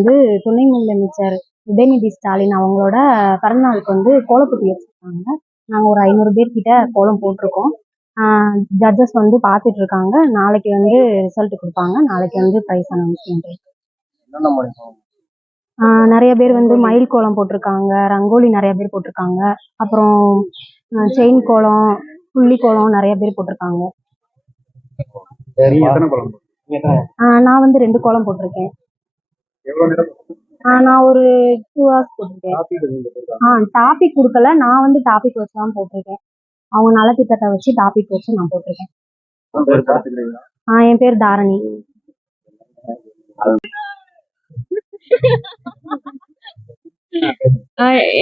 வந்து துணை முதலமைச்சர் உதயநிதி ஸ்டாலின் அவங்களோட பிறந்தநாளுக்கு வந்து கோலப்பொட்டி வச்சிருக்காங்க. நாங்கள் ஒரு 500 பேர் கிட்ட கோலம் போட்டிருக்கோம். ஜட்ஜஸ் வந்து பார்த்துட்டு இருக்காங்க. நாளைக்கு வந்து ரிசல்ட் கொடுப்பாங்க. நாளைக்கு வந்து ப்ரைஸ் அனௌன்ஸ்மெண்ட். நிறைய பேர் வந்து மயில் கோலம் போட்டிருக்காங்க, ரங்கோலி நிறைய பேர் போட்டிருக்காங்க, அப்புறம் செயின் கோலம், புள்ளி கோலம் நிறைய பேர் போட்டிருக்காங்க. நான் வந்து 2 கோலம் போட்டிருக்கேன். நான் ஒரு 2 hours போட்டிருக்கேன். டாபிக் கொடுக்கல, நான் வந்து டாபிக் வச்சு தான் போட்டிருக்கேன். அவங்க நலத்திட்டத்தை வச்சு டாபிக் வச்சு நான் போட்டிருக்கேன். என் பேர் தாரணி.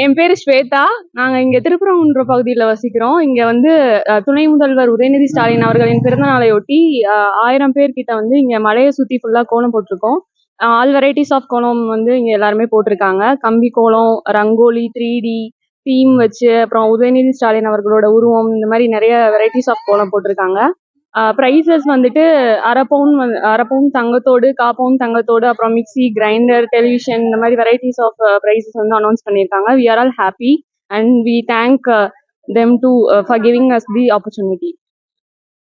என் பேரு ஸ்வேதா. நாங்க இங்க திருப்பரங்குன்ற பகுதியில வசிக்கிறோம். இங்க வந்து துணை முதல்வர் உதயநிதி ஸ்டாலின் அவர்களின் பிறந்த நாளையொட்டி 1000 பேர் கிட்ட வந்து இங்க மலையை சுத்தி ஃபுல்லா கோலம் போட்டிருக்கோம். ஆல் வெரைட்டிஸ் ஆஃப் கோலம் வந்து இங்க எல்லாருமே போட்டிருக்காங்க. கம்பி கோலம், ரங்கோலி, 3D தீம் வச்சு, அப்புறம் உதயநிதி ஸ்டாலின் அவர்களோட உருவம், இந்த மாதிரி நிறைய வெரைட்டிஸ் ஆஃப் கோலம் போட்டிருக்காங்க. ப்ரைஸஸ் வந்துட்டு அரை பவுன் தங்கத்தோடு, 1/4 பவுன் தங்கத்தோடு, அப்புறம் மிக்சி, கிரைண்டர், டெலிவிஷன், இந்த மாதிரி வெரைட்டிஸ் ஆஃப் ப்ரைஸஸ் வந்து அனௌன்ஸ் பண்ணியிருக்காங்க. We are all happy and we thank them to for giving us the opportunity.